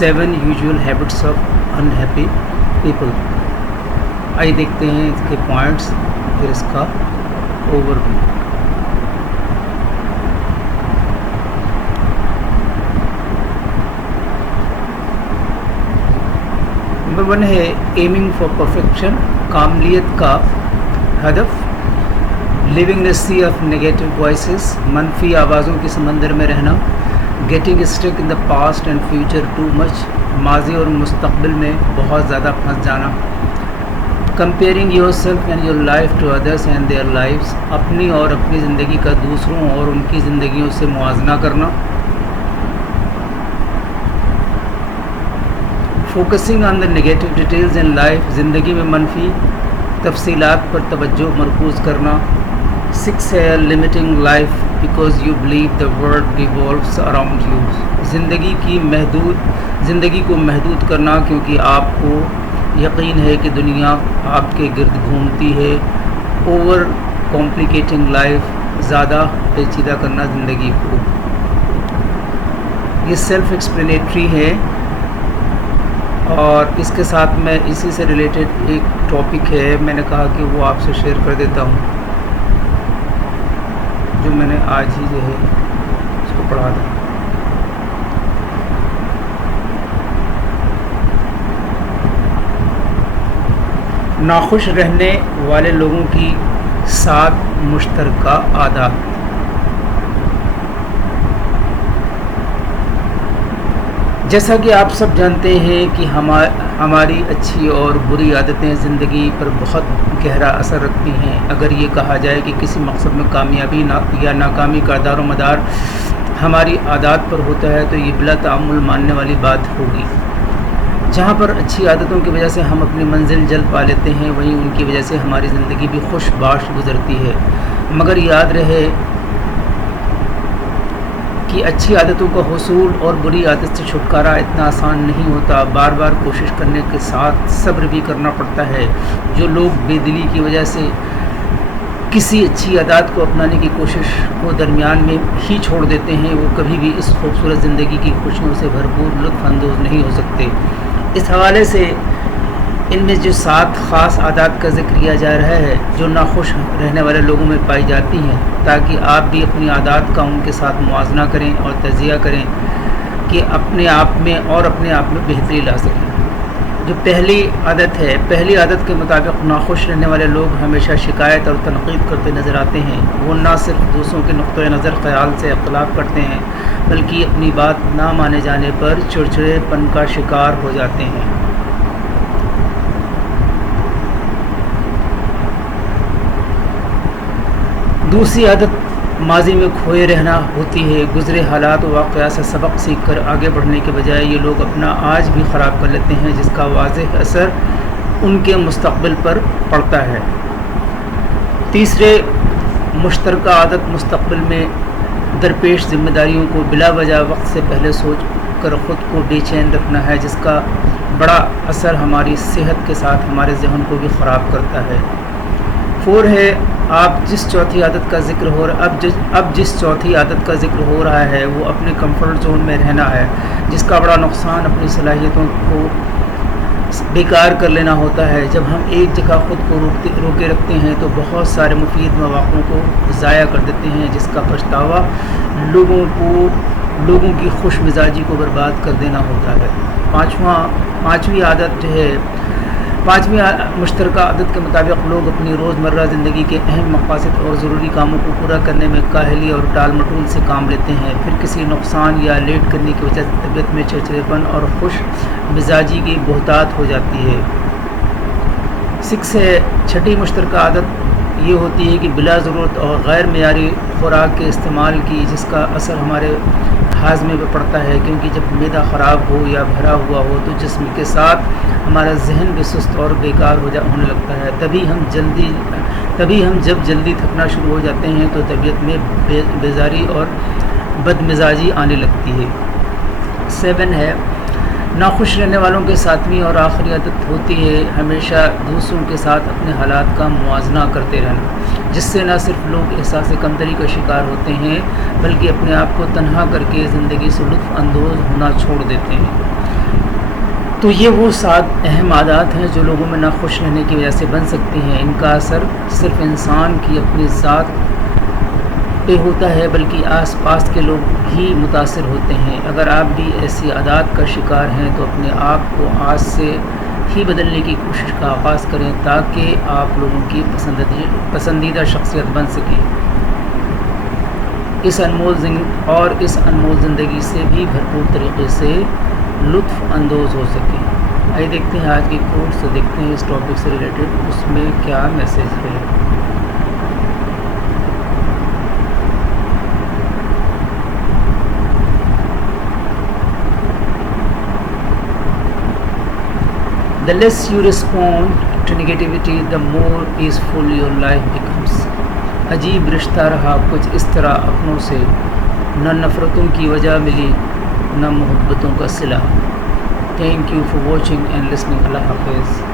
7 usual habits of unhappy people. आइए देखते हैं इसके पॉइंट्स, फिर इसका ओवरव्यू. नंबर 1 है एमिंग फॉर परफेक्शन, कामलियत का हदफ. Living the sea of negative voices, मनफी आवाज़ों के समंदर में रहना. Getting stuck in the past and future too much, माजी और मुस्तकबिल में बहुत ज़्यादा फंस जाना. Comparing yourself and your life to others and their lifes, अपनी और अपनी ज़िंदगी का दूसरों और उनकी ज़िंदगियों से मुआवजा करना. Focusing on the negative details in life, ज़िंदगी में मनफी तफसीलात पर तवज्जो मरकूज़ करना. 6 है limiting life because you believe the world revolves around you, ज़िंदगी को महदूद करना क्योंकि आपको यकीन है कि दुनिया आपके गिर्द घूमती है. ओवर कॉम्प्लिकेटिंग लाइफ, ज़्यादा पेचीदा करना ज़िंदगी को. ये सेल्फ एक्सप्लेनेटरी है और इसके साथ में इसी से रिलेटेड एक टॉपिक है, मैंने कहा कि वो आपसे शेयर कर देता हूँ, जो मैंने आज ही जो है इसको पढ़ा था. नाखुश रहने वाले लोगों की 7 मुश्तरका आदत. जैसा कि आप सब जानते हैं कि हमारी अच्छी और बुरी आदतें ज़िंदगी पर बहुत गहरा असर रखती हैं. अगर ये कहा जाए कि किसी मकसद में कामयाबी या नाकामी का दारो मदार हमारी आदत पर होता है तो ये बिला तामुल मानने वाली बात होगी. जहाँ पर अच्छी आदतों की वजह से हम अपनी मंजिल जल्द पा लेते हैं, वहीं उनकी वजह से हमारी ज़िंदगी भी खुशबाश गुजरती है. मगर याद रहे कि अच्छी आदतों का हुसूल और बुरी आदत से छुटकारा इतना आसान नहीं होता. बार बार कोशिश करने के साथ सब्र भी करना पड़ता है. जो लोग बेदिली की वजह से किसी अच्छी आदत को अपनाने की कोशिश को दरमियान में ही छोड़ देते हैं, वो कभी भी इस खूबसूरत ज़िंदगी की खुशियों से भरपूर लुत्फ़ अंदोज़ नहीं हो सकते. इस हवाले से इनमें जो 7 ख़ास आदत का ज़िक्र किया जा रहा है जो नाखुश रहने वाले लोगों में पाई जाती हैं, ताकि आप भी अपनी आदत का उनके साथ मुआवजा करें और तजिया करें कि अपने आप में बेहतरी ला सकें. जो पहली आदत के मुताबिक नाखुश रहने वाले लोग हमेशा शिकायत और तनक़ीद करते नज़र आते हैं. वो ना सिर्फ दूसरों के नुक़्ते नज़र ख़याल से इख्तिलाफ़ करते हैं, बल्कि अपनी बात ना माने जाने पर चिड़चिड़ेपन का शिकार हो जाते हैं. दूसरी आदत माजी में खोए रहना होती है. गुज़रे हालात और वाक़यात से सबक सीख कर आगे बढ़ने के बजाय ये लोग अपना आज भी ख़राब कर लेते हैं, जिसका वाज़ेह असर उनके मुस्तक़बिल पर पड़ता है. तीसरे मुश्तरका आदत मुस्तक़बिल में दरपेश ज़िम्मेदारियों को बिला वजह वक्त से पहले सोच कर ख़ुद को बेचैन रखना है, जिसका बड़ा असर हमारी सेहत के साथ हमारे ज़हन को भी ख़राब करता है. 4 है अब जिस चौथी आदत का ज़िक्र हो रहा है वो अपने कंफर्ट जोन में रहना है, जिसका बड़ा नुकसान अपनी सलाहियतों को बेकार कर लेना होता है. जब हम एक जगह ख़ुद को रोके रखते हैं तो बहुत सारे मुफीद मौक़ों को ज़ाया कर देते हैं, जिसका पछतावा लोगों की खुश मिजाजी को बर्बाद कर देना होता है. पाँचवीं मुश्तरका आदत के मुताबिक लोग अपनी रोज़मर्रा ज़िंदगी के अहम मक़ासद और ज़रूरी कामों को पूरा करने में काहली और टाल मटोल से काम लेते हैं. फिर किसी नुकसान या लेट करने की वजह से तबीयत में चिड़चिड़ेपन और खुश मिजाजी की बहुतात हो जाती है. 6 है छठी मुश्तरका आदत ये होती है कि बिला ज़रूरत और गैर मेयारी खुराक के इस्तेमाल की, जिसका असर हमारे हाज़मे पर पड़ता है, क्योंकि जब मैदा ख़राब हो या भरा हुआ हो तो जिस्म के साथ हमारा जहन भी सुस्त और बेकार होने लगता है. तभी हम जब जल्दी थकना शुरू हो जाते हैं तो तबीयत में बेजारी और बदमिजाजी आने लगती है. 7 है नाखुश रहने वालों के 7वीं और आखिरी आदत होती है हमेशा दूसरों के साथ अपने हालात का मुआजना करते रहना, जिससे न सिर्फ लोग एहसास कमतरी का शिकार होते हैं बल्कि अपने आप को तन्हा करके ज़िंदगी से लुत्फ़ अंदोज़ होना छोड़ देते हैं. تو یہ وہ 7 اہم عادات ہیں جو لوگوں میں ناخوش رہنے کی وجہ سے بن سکتی ہیں۔ ان کا اثر صرف انسان کی اپنی ذات پہ ہوتا ہے بلکہ آس پاس کے لوگ بھی متاثر ہوتے ہیں۔ اگر آپ بھی ایسی عادات کا شکار ہیں تو اپنے آپ کو آج سے ہی بدلنے کی کوشش کا آغاز کریں تاکہ آپ لوگوں کی پسندیدہ شخصیت بن سکیں، اس انمول زندگی سے بھی بھرپور طریقے سے لطف اندوز ہو سکیں۔ آئیے دیکھتے ہیں آج کی کوٹ سے، دیکھتے ہیں اس ٹاپک سے ریلیٹڈ اس میں کیا میسیج ہے۔ The less you respond to negativity, the more peaceful your life becomes۔ عجیب رشتہ رہا کچھ اس طرح اپنوں سے، نہ نفرتوں کی وجہ ملی نہ محبتوں کا صلہ۔ Thank you for watching and listening. اللہ حافظ۔